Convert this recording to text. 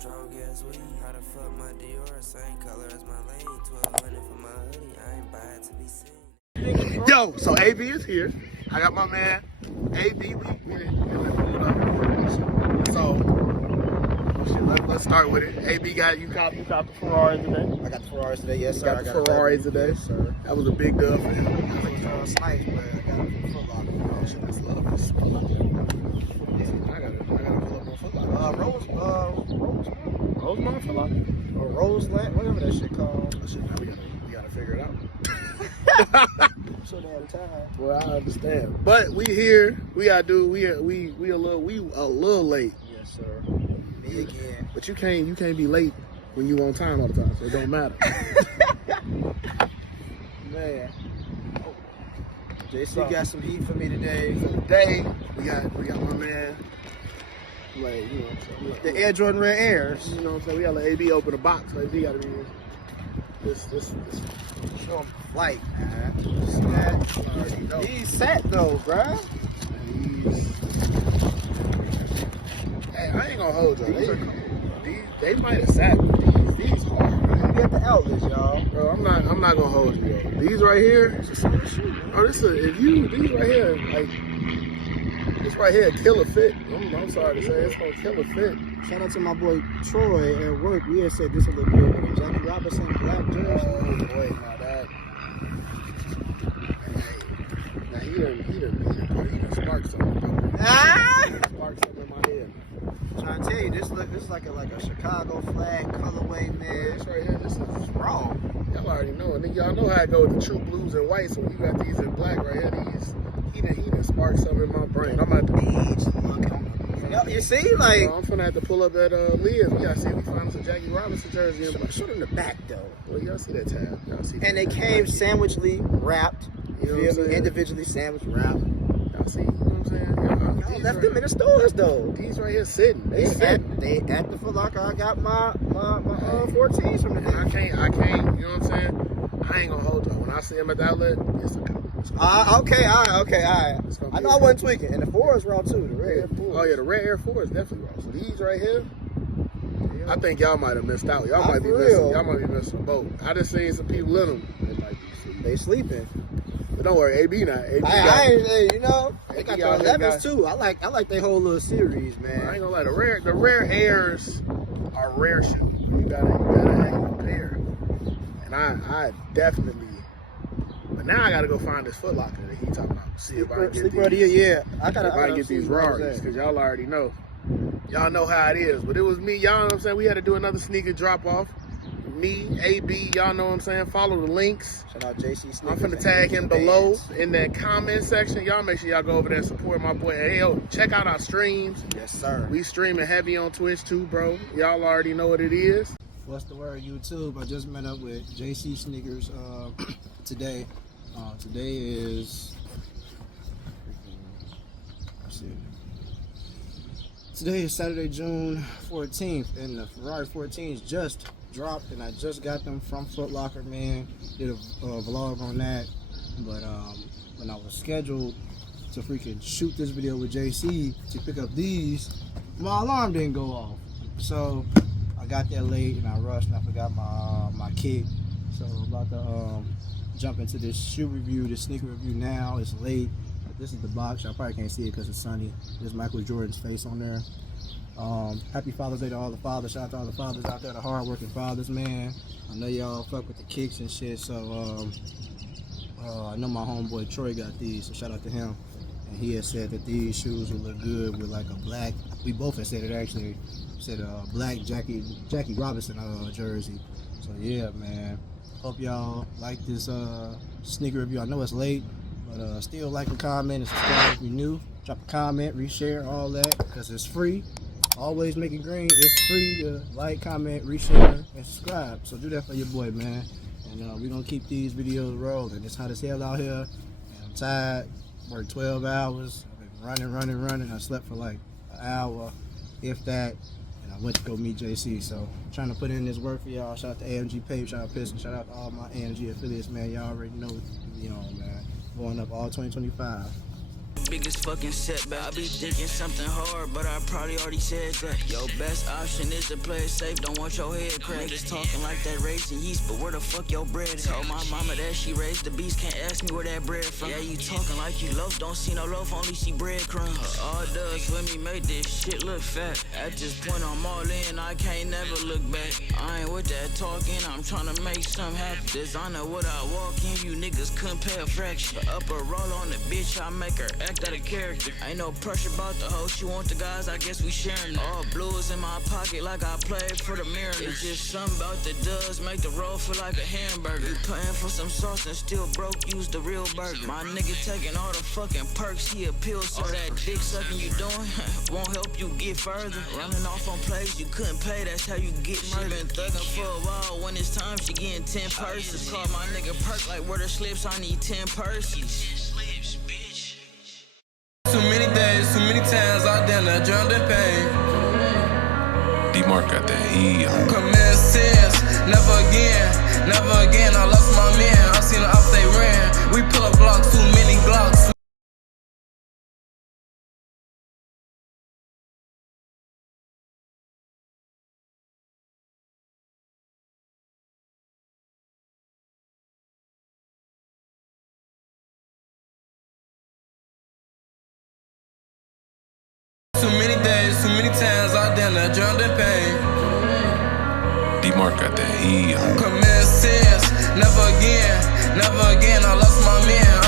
Strong as weed. How the fuck my Dior, same color as my lane. 1200 for my hoodie, I ain't buy it to be seen. Yo, so AB is here. I got my man AB. We pulled up. So let's start with it. AB got you caught the Ferrari today. I got the Ferraris today, yes sir. Got the Ferrari today, yes sir. That was a big dub for him. I think Snipes, but I got it from Foot Locker. Oh shit, that's love. That's Foot Locker. I gotta pull up on Foot Locker. Rosemont Foot Locker. Or Roseland, whatever that shit called. Oh shit, now we gotta figure it out. I'm so damn tired. Well, I understand, but we here. We gotta do. We a little late. Yes sir. Me again. But you can't be late when you on time all the time, so it don't matter. Man. JC got some heat for me today. Today we got my man. Like, you know what I'm saying? The Air Jordan Red Airs. You know what I'm saying? We gotta let AB open the box. So AB gotta be this. Show him the flight, man. See that? He's set though, bruh. Hey, I ain't gonna hold you. They might have sat with these hard. You get the outlets, y'all. Bro, I'm not gonna hold you. Yo. These right here. These right here, like this right here, kill a fit. I'm sorry to say, it's gonna kill a fit. Shout out to my boy Troy at work. We had said this would look good with a Jackie Robinson black jersey. Oh boy, now that. Now he done sparked something. Sparked something in my head. I'm trying to tell you, this is like a Chicago flag colorway, man. This right here, this is raw. Y'all already know, and y'all know how it goes with the true blues and white. So when you got these in black right here, he done sparked something in my brain. I'm at the beach. You see, like I'm finna have to pull up at Leah's. We gotta see if we find some Jackie Robinson jersey. Shoot in the back though. Well, y'all see that tab? Y'all see? And they came sandwichly wrapped. You know what I'm saying? Individually sandwich wrapped. Y'all see? You know what I'm saying? Y'all left them in the stores though. These right here sitting. They at the Foot Locker. I got my 14s from the day. I can't. You know what I'm saying? I ain't gonna hold you. When I see them at the outlet, it's a go. Okay, all right. I know I wasn't tweaking. And the 4s raw too, the red Air 4s. Oh yeah, the red Air 4 is definitely raw. So these right here, I think y'all might have missed out. Y'all might be missing a boat. I just seen some people in them. They sleeping. But don't worry, AB not. AB you know, they got the 11s too. I like their whole little series, man. I ain't gonna lie, the rare Airs are rare shoes. You gotta have a pair. And I definitely. But now I gotta go find this Foot Locker that he talking about. See if I can get these. Yeah, I gotta get these Raris because y'all already know. Y'all know how it is. But it was me. Y'all know what I'm saying. We had to do another sneaker drop off. Me, AB, y'all know what I'm saying. Follow the links. Shout out JC Sneakers. I'm finna tag him below in that comment section. Y'all make sure y'all go over there and support my boy. Hey, yo, check out our streams. Yes, sir. We streaming heavy on Twitch too, bro. Y'all already know what it is. What's the word, YouTube? I just met up with JC Sneakers today. Today is Saturday, June 14th, and the Ferrari 14s just dropped, and I just got them from Foot Locker, man. Did a vlog on that, but when I was scheduled to freaking shoot this video with JC to pick up these, my alarm didn't go off, so I got there late and I rushed and I forgot my kit. So I'm about to jump into this shoe review, this sneaker review now. It's late. This is the box. Y'all probably can't see it because it's sunny. There's Michael Jordan's face on there. Happy Father's Day to all the fathers. Shout out to all the fathers out there, the hard-working fathers, man. I know y'all fuck with the kicks and shit, so I know my homeboy Troy got these, so shout out to him. And he had said that these shoes would look good with like a black, we both had said it actually, said a black Jackie Robinson jersey. So yeah, man. Hope y'all like this sneaker review. I know it's late, but still like and comment and subscribe if you're new. Drop a comment, reshare, all that, because it's free. Always make it green. It's free to like, comment, reshare, and subscribe. So do that for your boy, man. And we're going to keep these videos rolling. It's hot as hell out here. And I'm tired. Worked 12 hours. I've been running. I slept for like an hour, if that. And I went to go meet JC. So I'm trying to put in this work for y'all. Shout out to AMGpape. Shout out Piston. Shout out to all my AMG affiliates, man. Y'all already know, man. Going up all 2025. biggest fucking setback. I be thinking something hard, but I probably already said that. Your best option is to play it safe, don't want your head cracked. Niggas talking like that raisin yeast, but where the fuck your bread is? Told my mama that she raised the beast, can't ask me where that bread from. Yeah, you talking like you loaf, don't see no loaf, only see breadcrumbs. All does let me make this shit look fat. At this point I'm all in, I can't never look back. I ain't with that talking, I'm tryna make something happen. Designer what I walk in, you niggas couldn't pay a fraction. Upper roll on the bitch, I make her act out of character. Ain't no pressure about the hoe, she want the guys, I guess we sharing. All blues in my pocket like I played for the Mariners. It's just something about the does, make the roll feel like a hamburger. You paying for some sauce and still broke, use the real burger. My nigga taking all the fucking perks, he a pill so that dick sucking you doing won't help you get further. Running off on plays you couldn't pay, that's how you get murdered. She been thugging for a while, when it's time she getting 10 purses. Call my nigga perk like where the slips, I need 10 purses. Too many days, too many times I done drowned in pain. D-Mark got that heat on. Commit sins, never again, never again. I lost my man, I seen the ops they ran. We pull up blocks, too many Glocks. Too many days, too many times I done drowned in pain. D-Mark got that heat on. Commit sins, never again, never again. I lost my man.